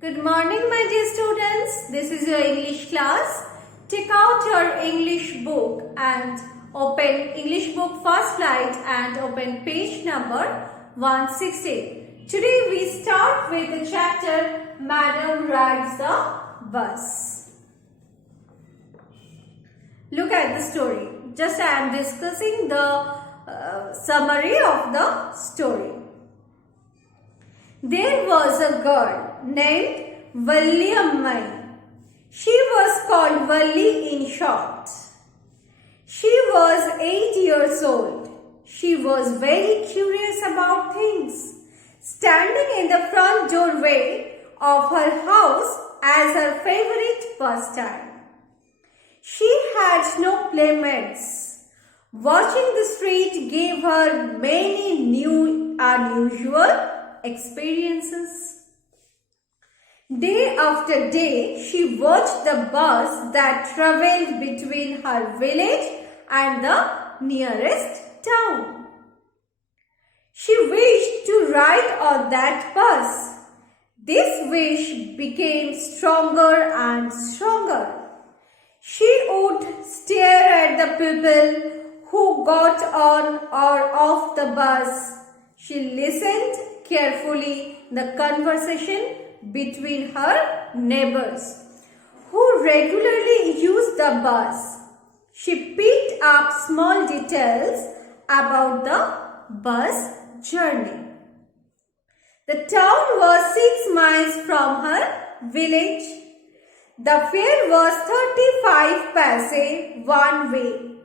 Good morning, my dear students. This is your English class. Take out your English book and open English book first slide and open page number 160. Today we start with the chapter Madam Rides the Bus. Look at the story. Just I am discussing the summary of the story. There was a girl named Valli Ammai. She was called Valli in short. She was 8 years old. She was very curious about things. Standing in the front doorway of her house as her favorite pastime. She had no playmates. Watching the street gave her many new unusual experiences. Day after day, she watched the bus that travelled between her village and the nearest town. She wished to ride on that bus. This wish became stronger and stronger. She would stare at the people who got on or off the bus. She listened carefully the conversation between her neighbors who regularly used the bus. She picked up small details about the bus journey. The town was 6 miles from her village. The fare was 35 paise one way.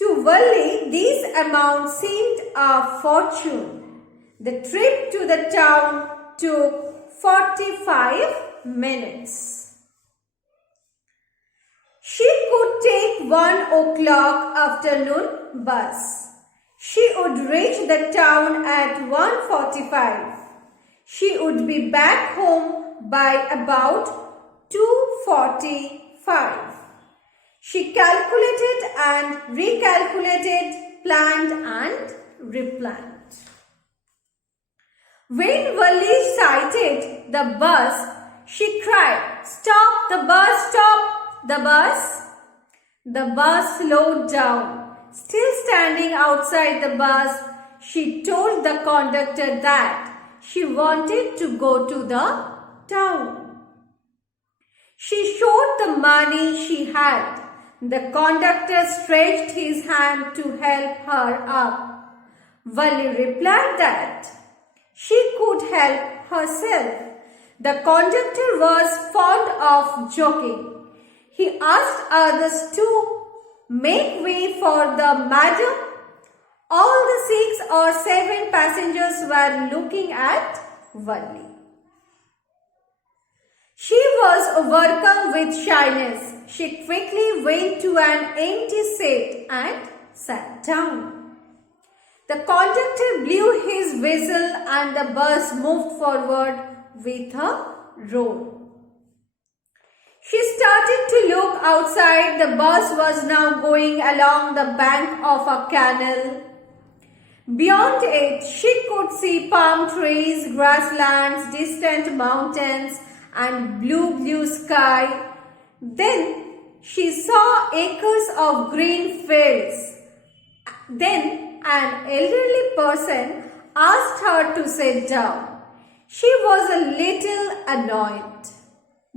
To Valli, this amount seemed a fortune. The trip to the town took 45 minutes. She could take 1 o'clock afternoon bus. She would reach the town at 1:45. She would be back home by about 2:45. She calculated and recalculated, planned and replanned. When Valli sighted the bus, she cried, "Stop the bus, stop the bus." The bus slowed down. Still standing outside the bus, she told the conductor that she wanted to go to the town. She showed the money she had. The conductor stretched his hand to help her up. Valli replied that she could help herself. The conductor was fond of joking. He asked others to make way for the madam. All the 6 or 7 passengers were looking at Valli. She was overcome with shyness. She quickly went to an empty seat and sat down. The conductor blew his whistle and the bus moved forward with a roar. She started to look outside. The bus was now going along the bank of a canal. Beyond it, she could see palm trees, grasslands, distant mountains, and blue sky. Then she saw acres of green fields. Then an elderly person asked her to sit down. She was a little annoyed.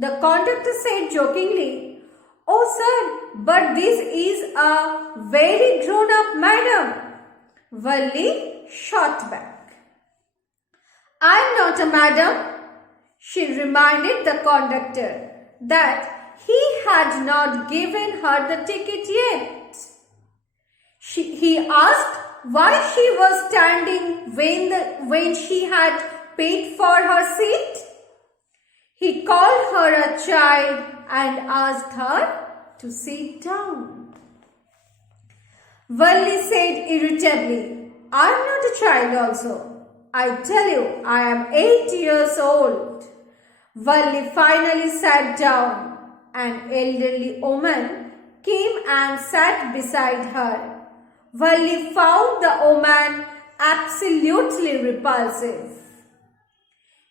The conductor said jokingly, "Oh sir, but this is a very grown-up madam." Valli shot back. "I am not a madam." She reminded the conductor that he had not given her the ticket yet. He asked why she was standing when she had paid for her seat. He called her a child and asked her to sit down. Valli said irritably, "I am not a child also. I tell you, I am 8 years old." Valli finally sat down. An elderly woman came and sat beside her. Valli found the woman absolutely repulsive.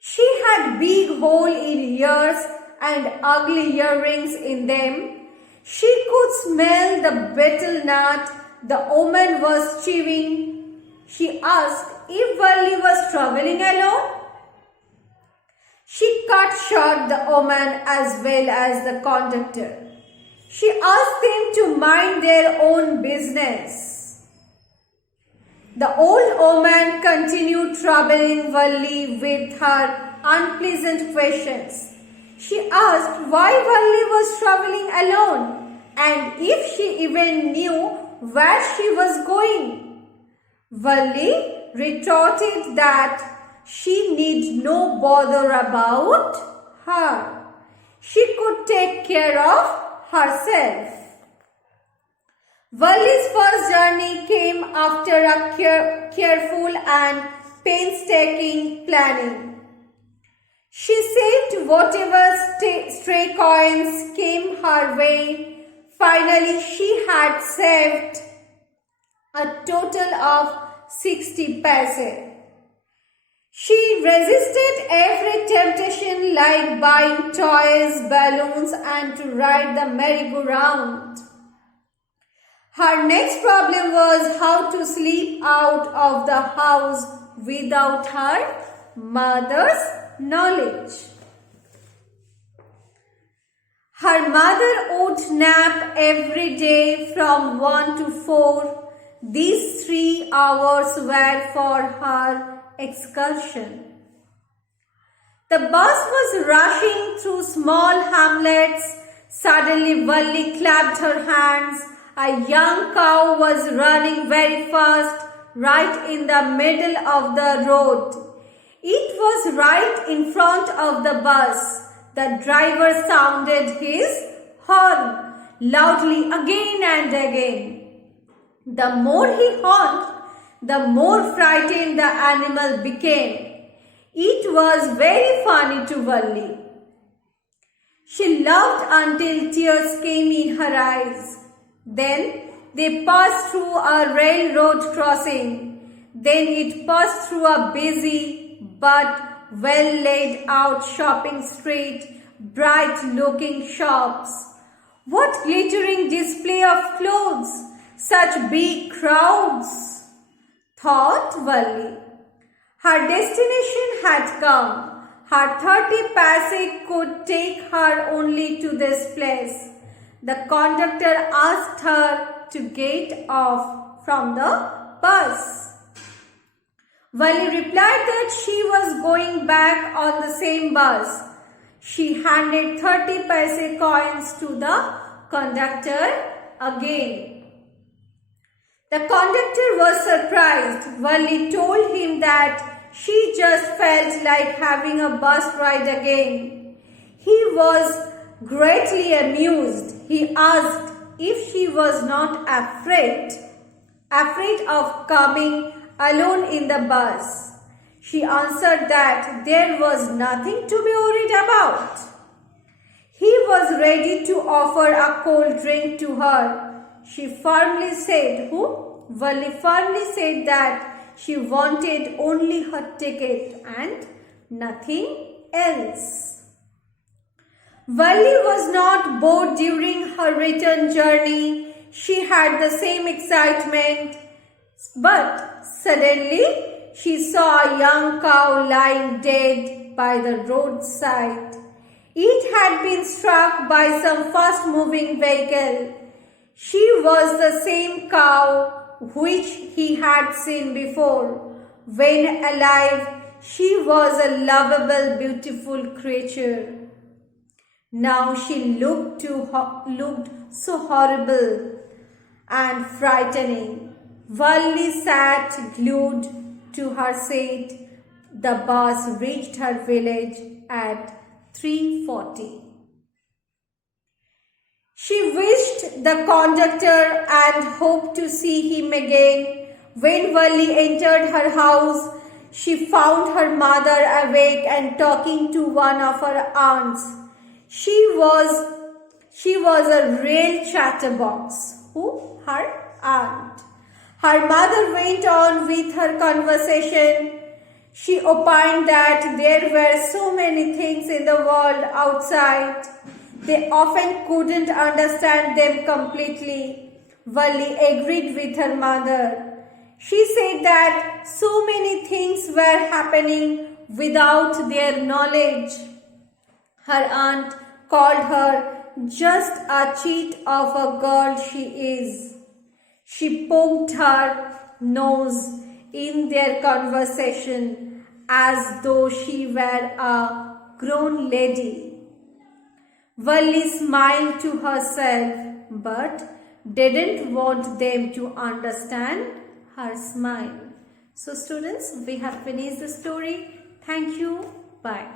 She had big hole in ears and ugly earrings in them. She could smell the betel nut the woman was chewing. She asked if Valli was traveling alone. She cut short the woman as well as the conductor. She asked them to mind their own business. The old woman continued troubling Valli with her unpleasant questions. She asked why Valli was traveling alone and if she even knew where she was going. Valli retorted that she need no bother about her. She could take care of herself. Valli's first journey came after a careful and painstaking planning. She saved whatever stray coins came her way. Finally, she had saved a total of 60 paise. She resisted every temptation like buying toys, balloons and to ride the merry-go-round. Her next problem was how to sleep out of the house without her mother's knowledge. Her mother would nap every day from 1 to 4. These 3 hours were for her excursion. The bus was rushing through small hamlets. Suddenly Valli clapped her hands. A young cow was running very fast right in the middle of the road. It was right in front of the bus. The driver sounded his horn loudly again and again. The more he honked, the more frightened the animal became. It was very funny to Valli. She laughed until tears came in her eyes. Then they passed through a railroad crossing. Then it passed through a busy but well laid out shopping street, bright looking shops. What glittering display of clothes! Such big crowds! Thought Valli. Her destination had come. Her 30 paise could take her only to this place. The conductor asked her to get off from the bus. Valli replied that she was going back on the same bus. She handed 30 paise coins to the conductor again. The conductor was surprised. Valli told him that she just felt like having a bus ride again. He was greatly amused. He asked if she was not afraid of coming alone in the bus. She answered that there was nothing to be worried about. He was ready to offer a cold drink to her. Valli firmly said that she wanted only her ticket and nothing else. Valli was not bored during her return journey. She had the same excitement. But suddenly she saw a young cow lying dead by the roadside. It had been struck by some fast-moving vehicle. She was the same cow which he had seen before. When alive, she was a lovable, beautiful creature. Now she looked so horrible and frightening. Valli sat glued to her seat. The bus reached her village at 3:40. She wished the conductor and hoped to see him again. When Valli entered her house, she found her mother awake and talking to one of her aunts. She was a real chatterbox. Who? Her aunt. Her mother went on with her conversation. She opined that there were so many things in the world outside. They often couldn't understand them completely. Valli agreed with her mother. She said that so many things were happening without their knowledge. Her aunt called her just a cheat of a girl she is. She poked her nose in their conversation as though she were a grown lady. Valli smiled to herself but didn't want them to understand her smile. So students, we have finished the story. Thank you. Bye.